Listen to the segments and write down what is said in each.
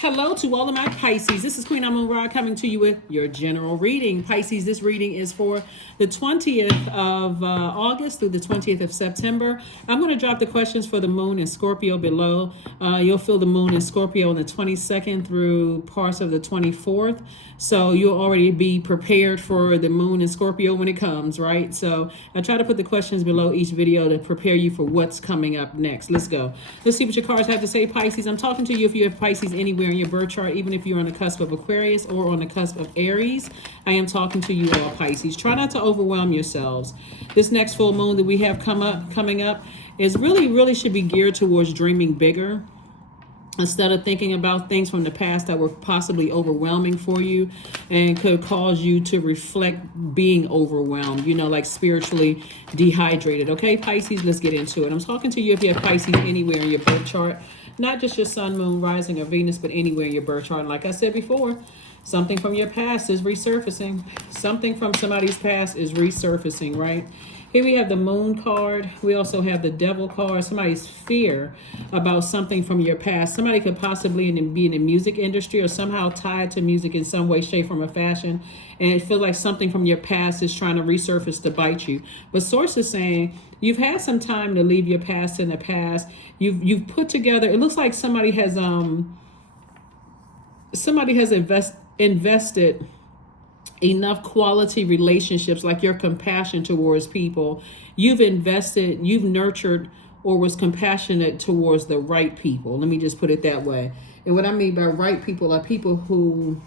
Hello to all of my Pisces. This is Queen Amun Ra coming to you with your general reading. Pisces, this reading is for the 20th of August through the 20th of September. I'm going to drop the questions for the moon in Scorpio below. You'll feel the moon in Scorpio on the 22nd through parts of the 24th. So you'll already be prepared for the moon in Scorpio when it comes, right? So I try to put the questions below each video to prepare you for what's coming up next. Let's go. Let's see what your cards have to say, Pisces. I'm talking to you if you have Pisces anywhere in your birth chart, even if you're on the cusp of Aquarius or on the cusp of Aries. I am talking to you all, Pisces. Try not to overwhelm yourselves. This next full moon that we have coming up is really should be geared towards dreaming bigger. Instead of thinking about things from the past that were possibly overwhelming for you and could cause you to reflect being overwhelmed, like spiritually dehydrated. Okay, Pisces, let's get into it. I'm talking to you if you have Pisces anywhere in your birth chart, not just your sun, moon, rising, or Venus, but anywhere in your birth chart. And like I said before, something from your past is resurfacing. Something from somebody's past is resurfacing, right? Here we have the moon card. We also have the devil card. Somebody's fear about something from your past. Somebody could possibly be in the music industry or somehow tied to music in some way, shape, form, or fashion. And it feels like something from your past is trying to resurface to bite you. But source is saying you've had some time to leave your past in the past. You've put together, it looks like somebody has invested enough quality relationships, like your compassion towards people. You've invested, you've nurtured or was compassionate towards the right people. Let me just put it that way. And what I mean by right people are people who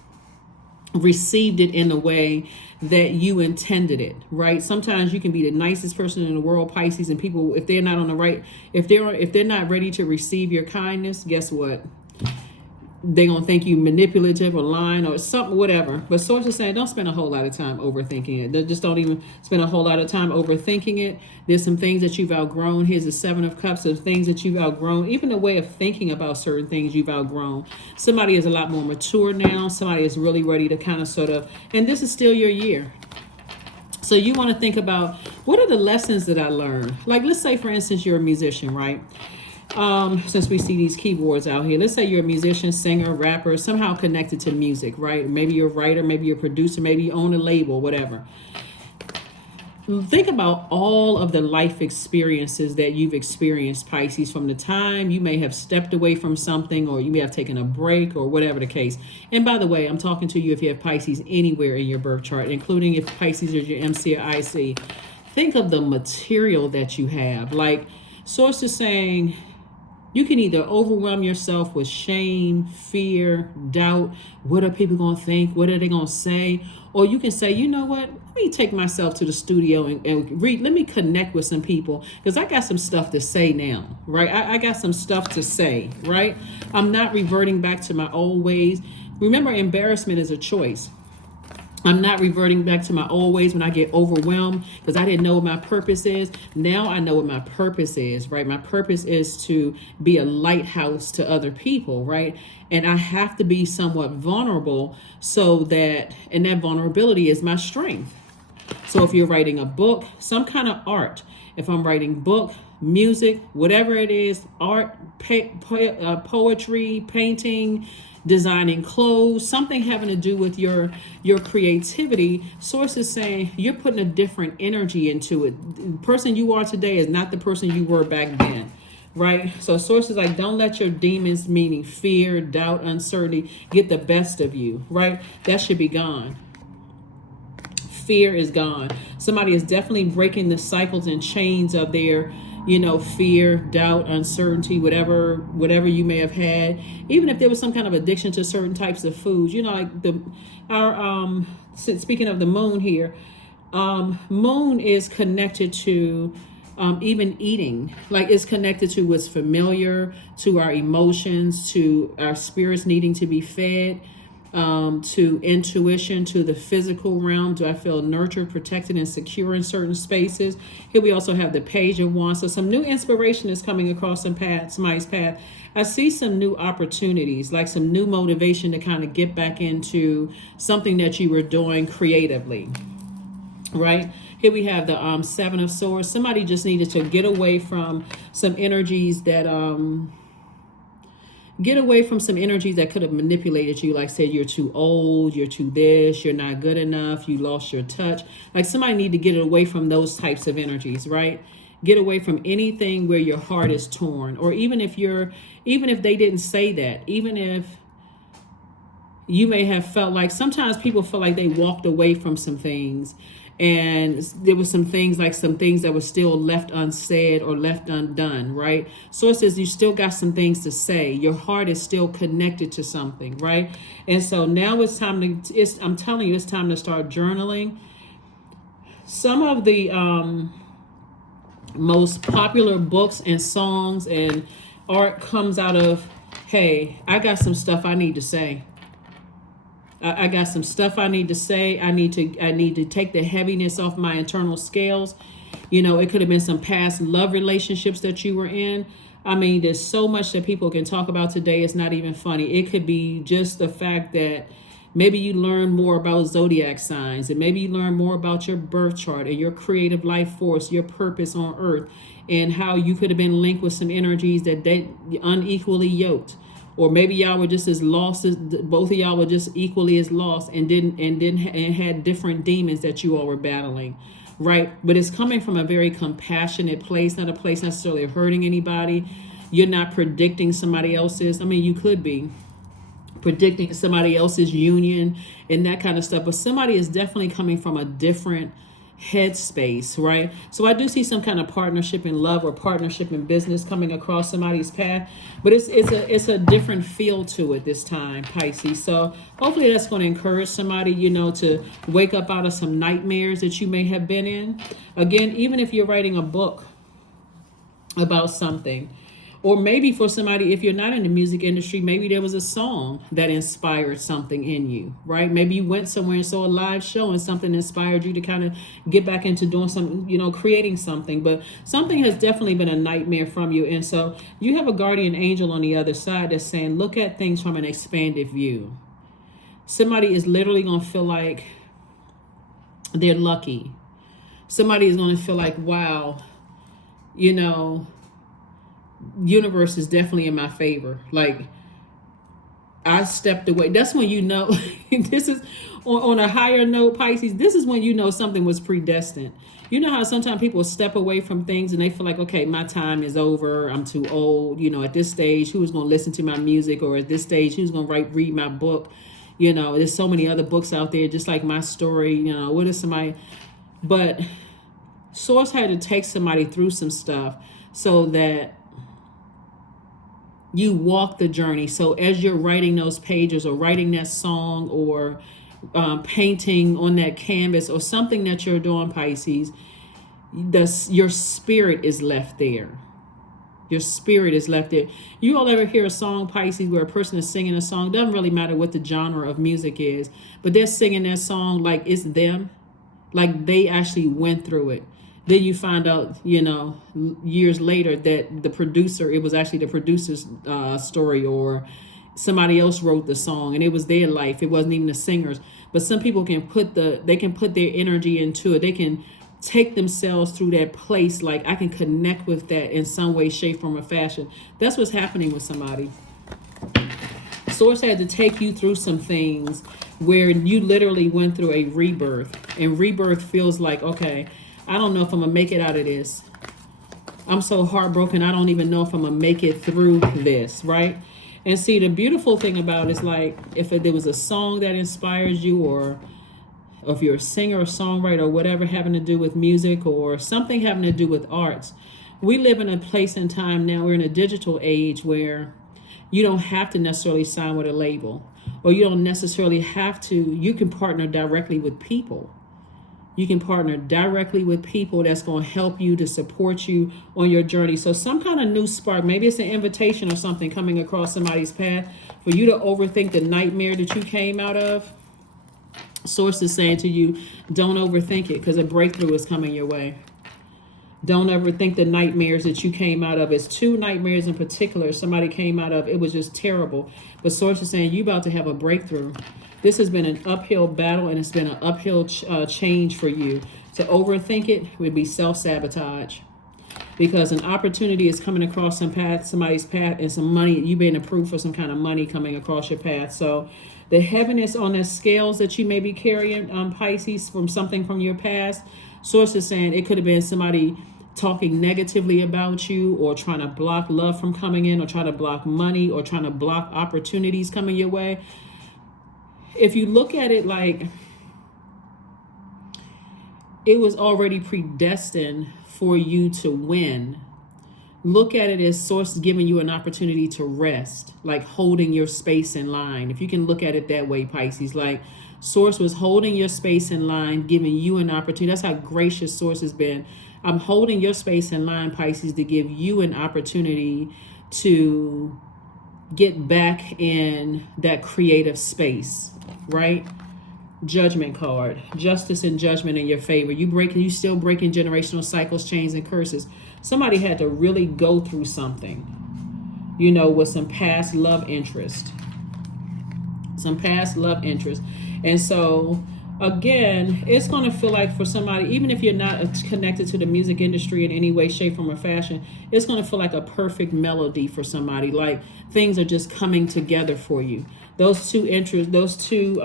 received it in a way that you intended it, right? Sometimes you can be the nicest person in the world, Pisces, and people, if they're not on the right, if they're not ready to receive your kindness, guess what? They're going to think you manipulative or lying or something, whatever. But sources saying don't spend a whole lot of time overthinking it. They just don't even spend a whole lot of time overthinking it. There's some things that you've outgrown. Here's the Seven of Cups of things that you've outgrown. Even the way of thinking about certain things you've outgrown. Somebody is a lot more mature now. Somebody is really ready to kind of sort of, and this is still your year. So you want to think about, what are the lessons that I learned? Like, let's say, for instance, you're a musician, right? Since we see these keyboards out here, let's say you're a musician, singer, rapper, somehow connected to music, right? Maybe you're a writer, maybe you're a producer, maybe you own a label, whatever. Think about all of the life experiences that you've experienced, Pisces, from the time you may have stepped away from something, or you may have taken a break, or whatever the case. And by the way, I'm talking to you if you have Pisces anywhere in your birth chart, including if Pisces is your MC or IC. Think of the material that you have. Like, source is saying, you can either overwhelm yourself with shame, fear, doubt. What are people going to think? What are they going to say? Or you can say, you know what? Let me take myself to the studio and read. Let me connect with some people, because I got some stuff to say now, right? I got some stuff to say, right? I'm not reverting back to my old ways. Remember, embarrassment is a choice. I'm not reverting back to my old ways when I get overwhelmed because I didn't know what my purpose is. Now I know what my purpose is, right? My purpose is to be a lighthouse to other people, right? And I have to be somewhat vulnerable and that vulnerability is my strength. So if you're writing a book, some kind of art, if I'm writing book, music, whatever it is, art, poetry, painting, designing clothes, something having to do with your creativity, source is saying you're putting a different energy into it. The person you are today is not the person you were back then, right? So source is like, don't let your demons, meaning fear, doubt, uncertainty, get the best of you, right? That should be gone. Fear is gone. Somebody is definitely breaking the cycles and chains of their fear, doubt, uncertainty, whatever you may have had. Even if there was some kind of addiction to certain types of foods, like speaking of the moon here, moon is connected to even eating. Like, it's connected to what's familiar, to our emotions, to our spirits needing to be fed, to intuition, to the physical realm. Do I feel nurtured, protected, and secure in certain spaces? Here we also have the Page of Wands. So some new inspiration is coming across somebody's path. I see some new opportunities, like some new motivation to kind of get back into something that you were doing creatively, right? Here we have the Seven of Swords. Somebody just needed to get away from some energies that Get away from some energies that could have manipulated you, like said you're too old, you're too this, you're not good enough, you lost your touch. Like somebody need to get away from those types of energies, right? Get away from anything where your heart is torn. Or even if they didn't say that, even if you may have felt like, sometimes people feel like they walked away from some things and there was some things that were still left unsaid or left undone, right? So it says you still got some things to say. Your heart is still connected to something, right? And so now I'm telling you, it's time to start journaling. Some of the most popular books and songs and art comes out of, hey, I got some stuff I need to say. I got some stuff I need to say. I need to take the heaviness off my internal scales. It could have been some past love relationships that you were in. I mean, there's so much that people can talk about today. It's not even funny. It could be just the fact that maybe you learn more about zodiac signs, and maybe you learn more about your birth chart and your creative life force, your purpose on earth, and how you could have been linked with some energies that they unequally yoked. Or maybe y'all were just as lost as both of y'all were just equally as lost and had different demons that you all were battling, right? But it's coming from a very compassionate place, not a place necessarily of hurting anybody. You're not predicting somebody else's. I mean, you could be predicting somebody else's union and that kind of stuff, but somebody is definitely coming from a different headspace, right? So I do see some kind of partnership in love or partnership in business coming across somebody's path, but it's a different feel to it this time, Pisces. So hopefully that's going to encourage somebody, to wake up out of some nightmares that you may have been in. Again, even if you're writing a book about something, or maybe for somebody, if you're not in the music industry, maybe there was a song that inspired something in you, right? Maybe you went somewhere and saw a live show and something inspired you to kind of get back into doing something, creating something. But something has definitely been a nightmare from you. And so you have a guardian angel on the other side that's saying, look at things from an expanded view. Somebody is literally going to feel like they're lucky. Somebody is going to feel like, wow, universe is definitely in my favor. Like, I stepped away. That's when this is on a higher note, Pisces. This is when something was predestined. You know how sometimes people step away from things and they feel like, okay, my time is over. I'm too old. At this stage, who's going to listen to my music? Or at this stage, who's going to read my book? There's so many other books out there, just like my story. What is somebody? But Source had to take somebody through some stuff so that you walk the journey. So as you're writing those pages or writing that song or painting on that canvas or something that you're doing, Pisces, your spirit is left there. Your spirit is left there. You all ever hear a song, Pisces, where a person is singing a song? It doesn't really matter what the genre of music is, but they're singing that song like it's them, like they actually went through it. Then you find out, years later that it was actually the producer's story, or somebody else wrote the song and it was their life. It wasn't even the singer's. But some people can put their energy into it. They can take themselves through that place. Like, I can connect with that in some way, shape, form, or fashion. That's what's happening with somebody. Source had to take you through some things where you literally went through a rebirth. And rebirth feels like, okay, I don't know if I'm going to make it out of this. I'm so heartbroken. I don't even know if I'm going to make it through this, right? And see, the beautiful thing about it is, like, if there was a song that inspires you, or if you're a singer or songwriter or whatever having to do with music or something having to do with arts, we live in a place and time now. We're in a digital age where you don't have to necessarily sign with a label, or you don't necessarily have to. You can partner directly with people. You can partner directly with people that's going to help you, to support you on your journey. So some kind of new spark, maybe it's an invitation or something coming across somebody's path for you to overthink the nightmare that you came out of. Source is saying to you, don't overthink it, because a breakthrough is coming your way. Don't overthink the nightmares that you came out of. It's 2 nightmares in particular somebody came out of. It was just terrible. But Source is saying you're about to have a breakthrough. This has been an uphill battle, and it's been an uphill change for you. To overthink it would be self-sabotage. because an opportunity is coming across somebody's path, and some money, you being approved for some kind of money coming across your path. So the heaviness on the scales that you may be carrying, Pisces, from something from your past, source is saying it could have been somebody talking negatively about you, or trying to block love from coming in, or trying to block money, or trying to block opportunities coming your way. If you look at it like it was already predestined for you to win, look at it as source giving you an opportunity to rest, like holding your space in line. If you can look at it that way, Pisces, like source was holding your space in line, giving you an opportunity. That's how gracious source has been. I'm holding your space in line, Pisces, to give you an opportunity to get back in that creative space, right? Judgment card, justice and judgment in your favor. You still breaking generational cycles, chains, and curses. Somebody had to really go through something, with some past love interest. And so again, it's going to feel like for somebody, even if you're not connected to the music industry in any way, shape, form, or fashion, it's going to feel like a perfect melody for somebody. Like things are just coming together for you. Those two interests, those two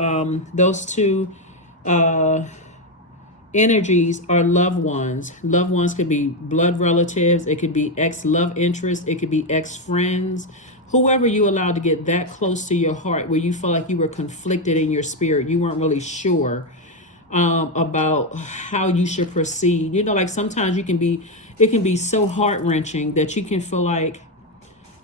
energies are loved ones. Loved ones could be blood relatives. It could be ex-love interest. It could be ex-friends. Whoever you allowed to get that close to your heart, where you felt like you were conflicted in your spirit, you weren't really sure about how you should proceed. Like sometimes it can be so heart-wrenching that you can feel like,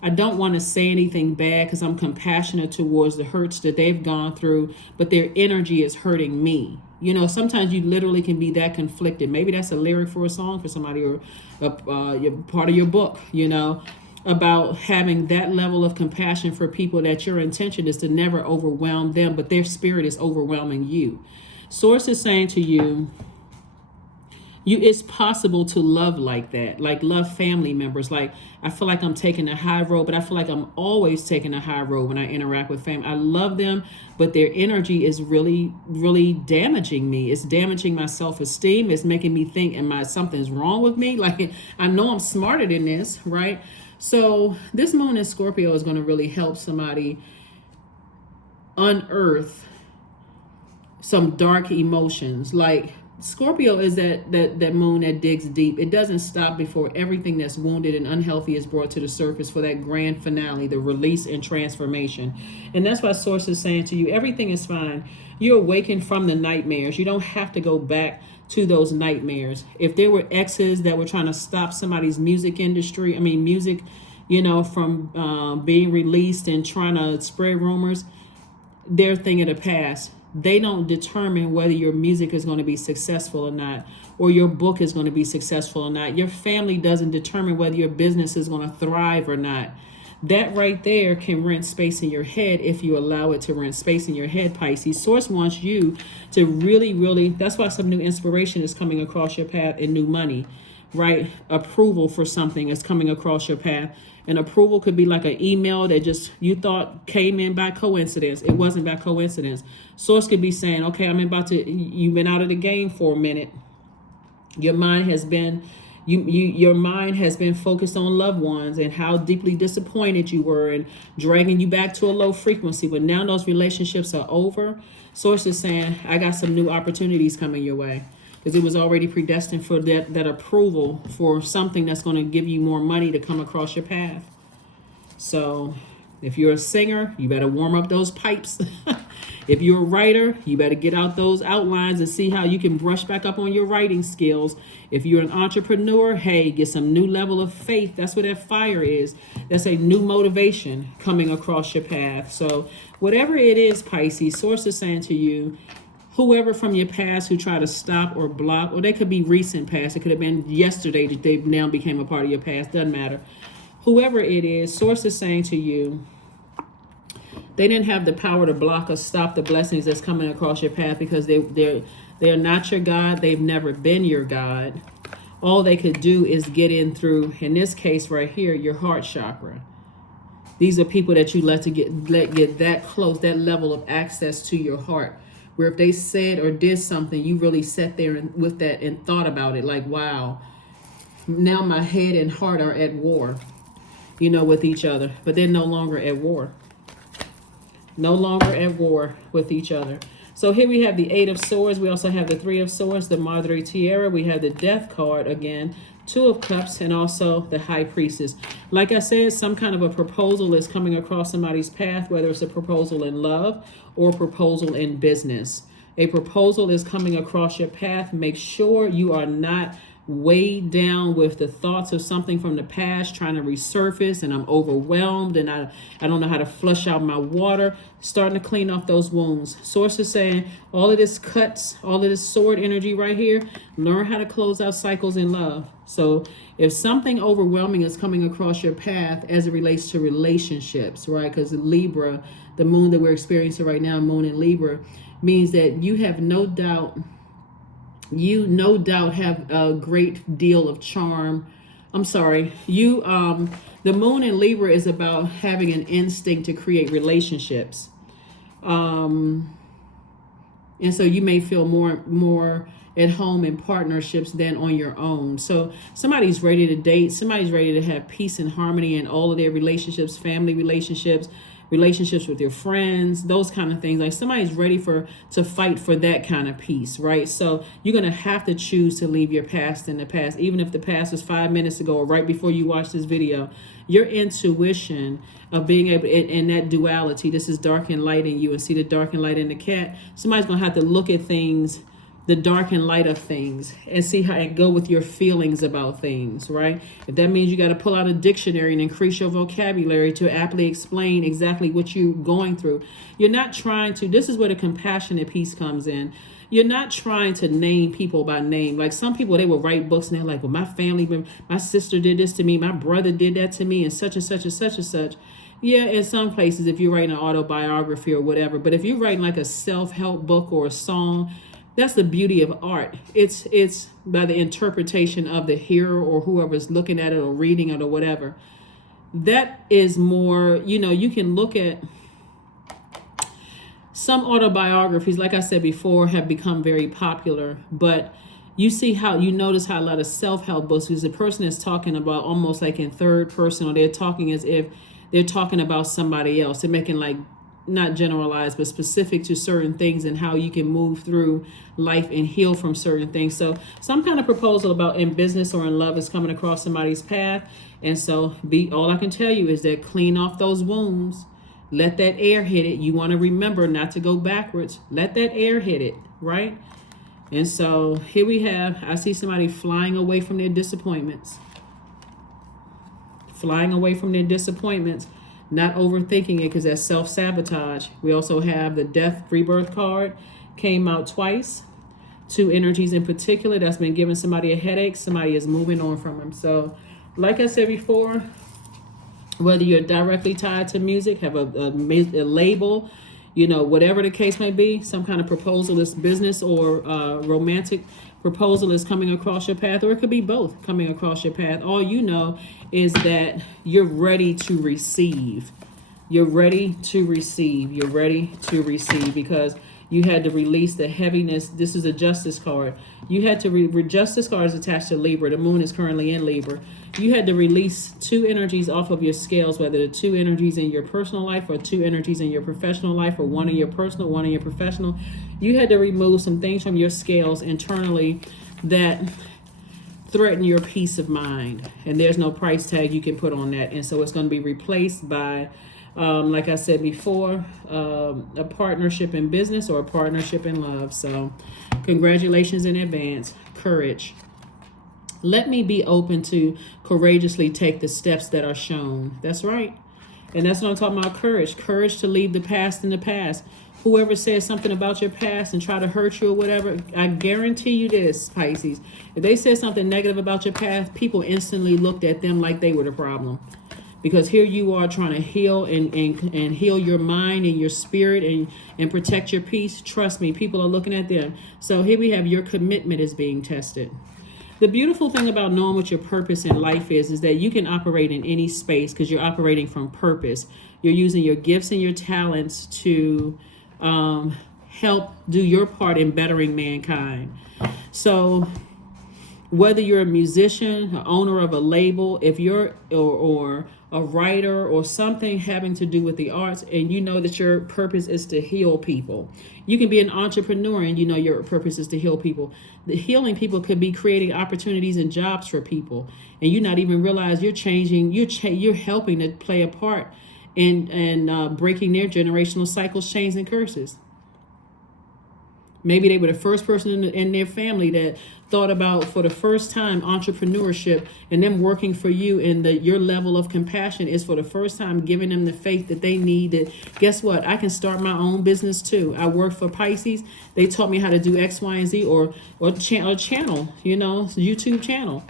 I don't want to say anything bad because I'm compassionate towards the hurts that they've gone through, but their energy is hurting me. Sometimes you literally can be that conflicted. Maybe that's a lyric for a song for somebody, or part of your book, about having that level of compassion for people, that your intention is to never overwhelm them, but their spirit is overwhelming you. Source is saying to you, it's possible to love like that, like love family members. Like, I feel like I'm taking a high road, but I feel like I'm always taking a high road when I interact with family. I love them, but their energy is really, really damaging me. It's damaging my self-esteem. It's making me think, something's wrong with me? Like, I know I'm smarter than this, right? So this moon in Scorpio is going to really help somebody unearth some dark emotions. Like, Scorpio is that moon that digs deep. It doesn't stop before everything that's wounded and unhealthy is brought to the surface for that grand finale, the release and transformation. And that's why Source is saying to you, everything is fine. You're awakened from the nightmares. You don't have to go back to those nightmares. If there were exes that were trying to stop somebody's music, from being released and trying to spread rumors, they're a thing of the past. They don't determine whether your music is going to be successful or not, or your book is going to be successful or not. Your family doesn't determine whether your business is going to thrive or not. That right there can rent space in your head if you allow it to rent space in your head, Pisces. Source wants you to really, really, that's why some new inspiration is coming across your path, and new money, right? Approval for something is coming across your path. And approval could be like an email that just you thought came in by coincidence. It wasn't by coincidence. Source could be saying, okay, you've been out of the game for a minute. Your mind has been focused on loved ones and how deeply disappointed you were, and dragging you back to a low frequency. But now those relationships are over. Source is saying, I got some new opportunities coming your way. Because it was already predestined for that approval for something that's going to give you more money to come across your path. So if you're a singer, you better warm up those pipes. If you're a writer, you better get out those outlines and see how you can brush back up on your writing skills. If you're an entrepreneur, hey, get some new level of faith. That's what that fire is. That's a new motivation coming across your path. So whatever it is, Pisces, Source is saying to you, whoever from your past who try to stop or block, or they could be recent past. It could have been yesterday that they now became a part of your past. Doesn't matter. Whoever it is, Source is saying to you, they didn't have the power to block or stop the blessings that's coming across your path, because they're not your God. They've never been your God. All they could do is get in through, in this case right here, your heart chakra. These are people that you let get that close, that level of access to your heart, where if they said or did something, you really sat there with that and thought about it, like, wow, Now my head and heart are at war, with each other, but they're no longer at war. No longer at war with each other. So here we have the Eight of Swords. We also have the Three of Swords, the Madre Tierra. We have the Death card again, Two of Cups, and also the High Priestess. Like I said, some kind of a proposal is coming across somebody's path, whether it's a proposal in love or a proposal in business. A proposal is coming across your path. Make sure you are not weighed down with the thoughts of something from the past trying to resurface, and I'm overwhelmed and I don't know how to flush out my water. Starting to clean off those wounds. Source is saying all of this cuts, all of this sword energy right here, learn how to close out cycles in love. So if something overwhelming is coming across your path as it relates to relationships, right? Because Libra, the moon that we're experiencing right now, moon in Libra, means that you have no doubt have a great deal of charm. The moon in Libra is about having an instinct to create relationships. And so you may feel more at home in partnerships than on your own. So somebody's ready to date. Somebody's ready to have peace and harmony in all of their relationships, family relationships with your friends, those kind of things. Like somebody's ready to fight for that kind of peace, right? So you're going to have to choose to leave your past in the past. Even if the past was 5 minutes ago or right before you watch this video, your intuition of being able, in that duality, this is dark and light in you, and see the dark and light in the cat. Somebody's going to have to look at things, the dark and light of things, and see how it go with your feelings about things, right? If that means you got to pull out a dictionary and increase your vocabulary to aptly explain exactly what you're going through. You're not trying to, this is where the compassionate piece comes in. You're not trying to name people by name. Like some people, they will write books and they're like, well, my family, my sister did this to me, my brother did that to me, and such and such and such and such. Yeah, in some places, if you're writing an autobiography or whatever, but if you're writing like a self-help book or a song, that's the beauty of art. It's by the interpretation of the hearer or whoever's looking at it or reading it or whatever. That is more, you can look at some autobiographies, like I said before, have become very popular, but you notice how a lot of self-help books, because the person is talking about almost like in third person, or they're talking as if they're talking about somebody else. They're making like, not generalized, but specific to certain things and how you can move through life and heal from certain things. So some kind of proposal about in business or in love is coming across somebody's path. And so all I can tell you is that clean off those wounds. Let that air hit it. You want to remember not to go backwards. Let that air hit it, right? And so here we have, I see somebody flying away from their disappointments. Flying away from their disappointments. Not overthinking it, because that's self-sabotage. We also have the Death Rebirth card, came out twice. Two energies in particular that's been giving somebody a headache. Somebody is moving on from them. So like I said before, whether you're directly tied to music, have a label, whatever the case may be, some kind of proposal is business or romantic proposal is coming across your path, or it could be both coming across your path. All you know is that you're ready to receive. You're ready to receive. You're ready to receive because you had to release the heaviness. This is a Justice card. You had to Justice card is attached to Libra. The moon is currently in Libra. You had to release two energies off of your scales, whether the two energies in your personal life or two energies in your professional life, or one in your personal, one in your professional. You had to remove some things from your scales internally that threaten your peace of mind. And there's no price tag you can put on that. And so it's going to be replaced by, like I said before, a partnership in business or a partnership in love. So congratulations in advance. Courage. Let me be open to courageously take the steps that are shown. That's right. And that's what I'm talking about, courage. Courage to leave the past in the past. Whoever says something about your past and try to hurt you or whatever, I guarantee you this, Pisces. If they said something negative about your past, people instantly looked at them like they were the problem. Because here you are trying to heal and heal your mind and your spirit and protect your peace. Trust me, people are looking at them. So here we have your commitment is being tested. The beautiful thing about knowing what your purpose in life is that you can operate in any space because you're operating from purpose. You're using your gifts and your talents to help do your part in bettering mankind. So Whether you're a musician, an owner of a label, if you're or a writer or something having to do with the arts, and you know that your purpose is to heal people. You can be an entrepreneur and you know your purpose is to heal people. The healing people could be creating opportunities and jobs for people, and you not even realize you're changing. You're helping to play a part in breaking their generational cycles, chains, and curses. Maybe they were the first person in their family that thought about, for the first time, entrepreneurship, and them working for you, and your level of compassion is for the first time giving them the faith that they need. That, guess what? I can start my own business too. I worked for Pisces. They taught me how to do X, Y, and Z, or channel, YouTube channel.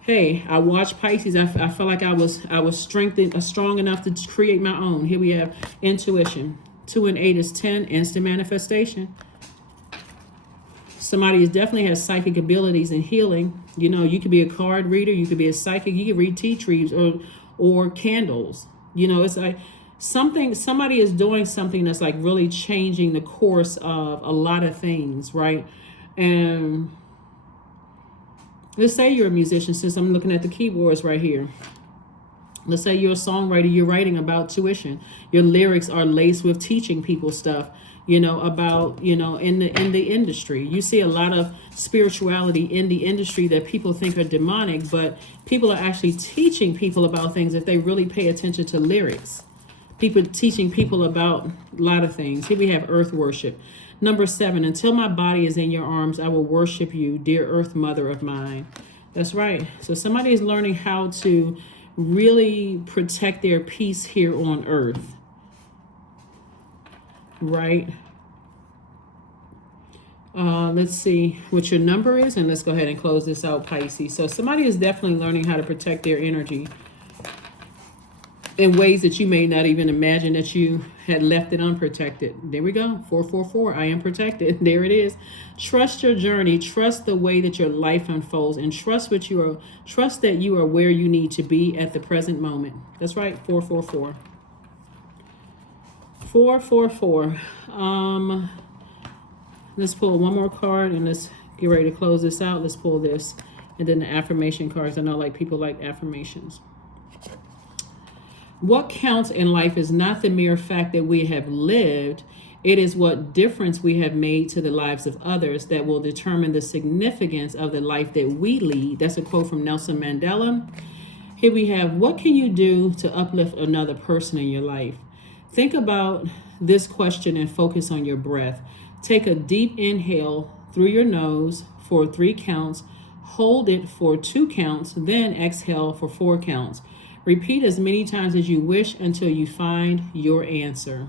Hey, I watched Pisces. I felt like I was strong enough to create my own. Here we have intuition. 2 and 8 is 10, instant manifestation. Somebody definitely has psychic abilities and healing. You could be a card reader. You could be a psychic. You could read tea trees or candles. It's like somebody is doing something that's like really changing the course of a lot of things, right? And let's say you're a musician, since I'm looking at the keyboards right here. Let's say you're a songwriter. You're writing about tuition. Your lyrics are laced with teaching people stuff. About, in the industry. You see a lot of spirituality in the industry that people think are demonic, but people are actually teaching people about things if they really pay attention to lyrics. People teaching people about a lot of things. Here we have earth worship. Number 7, until my body is in your arms, I will worship you, dear earth mother of mine. That's right. So somebody is learning how to really protect their peace here on earth. Right. Let's see what your number is, and let's go ahead and close this out, Pisces. So somebody is definitely learning how to protect their energy in ways that you may not even imagine that you had left it unprotected. There we go. 444. I am protected. There it is. Trust your journey. Trust the way that your life unfolds, and trust that you are where you need to be at the present moment. That's right. 444. 444. Let's pull one more card and let's get ready to close this out. Let's pull this, and then the affirmation cards. I know people like affirmations. What counts in life is not the mere fact that we have lived. It is what difference we have made to the lives of others that will determine the significance of the life that we lead. That's a quote from Nelson Mandela. Here we have, what can you do to uplift another person in your life? Think about this question and focus on your breath. Take a deep inhale through your nose for 3 counts. Hold it for 2 counts, then exhale for 4 counts. Repeat as many times as you wish until you find your answer.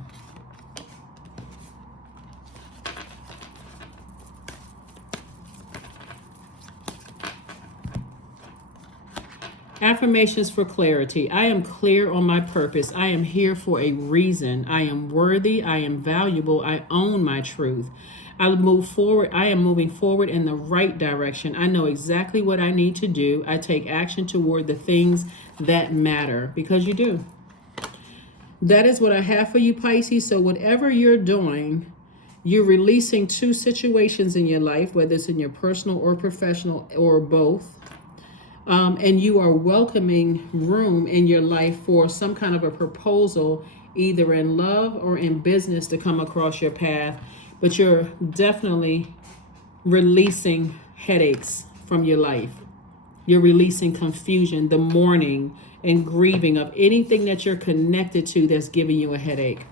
Affirmations for clarity. I am clear on my purpose. I am here for a reason. I am worthy. I am valuable. I own my truth. I move forward. I am moving forward in the right direction. I know exactly what I need to do. I take action toward the things that matter, because you do. That is what I have for you, Pisces. So whatever you're doing, you're releasing 2 situations in your life, whether it's in your personal or professional or both. And you are welcoming room in your life for some kind of a proposal, either in love or in business, to come across your path. But you're definitely releasing headaches from your life. You're releasing confusion, the mourning and grieving of anything that you're connected to that's giving you a headache.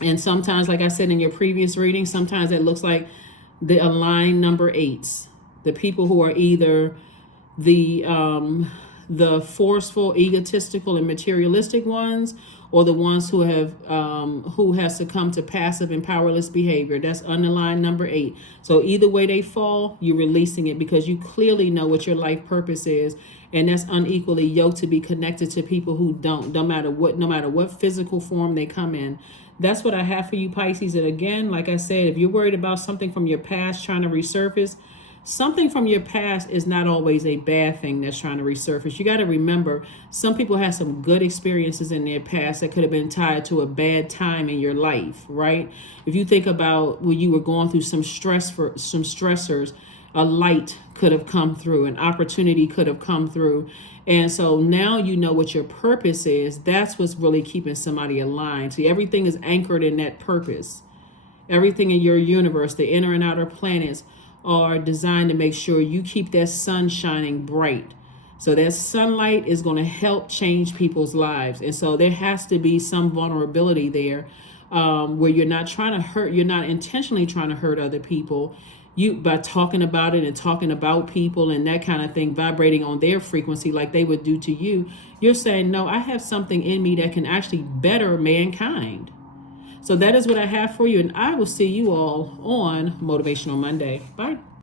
And sometimes, like I said in your previous reading, sometimes it looks like the aligned number 8s, the people who are either the forceful, egotistical, and materialistic ones, or the ones who have succumbed to passive and powerless behavior. That's underlined number 8. So either way they fall, you're releasing it because you clearly know what your life purpose is, and that's unequally yoked to be connected to people who don't, no matter what physical form they come in. That's what I have for you, Pisces. And again, like I said, if you're worried about something from your past trying to resurface, something from your past is not always a bad thing that's trying to resurface. You got to remember, some people have some good experiences in their past that could have been tied to a bad time in your life, right? If you think about when you were going through some stressors, a light could have come through, an opportunity could have come through. And so now you know what your purpose is. That's what's really keeping somebody aligned. See, everything is anchored in that purpose. Everything in your universe, the inner and outer planets, are designed to make sure you keep that sun shining bright. So that sunlight is going to help change people's lives. And so there has to be some vulnerability there, where you're not trying to hurt, you're not intentionally trying to hurt other people. You, by talking about it and talking about people and that kind of thing, vibrating on their frequency like they would do to you, you're saying, no, I have something in me that can actually better mankind. So that is what I have for you, and I will see you all on Motivational Monday. Bye.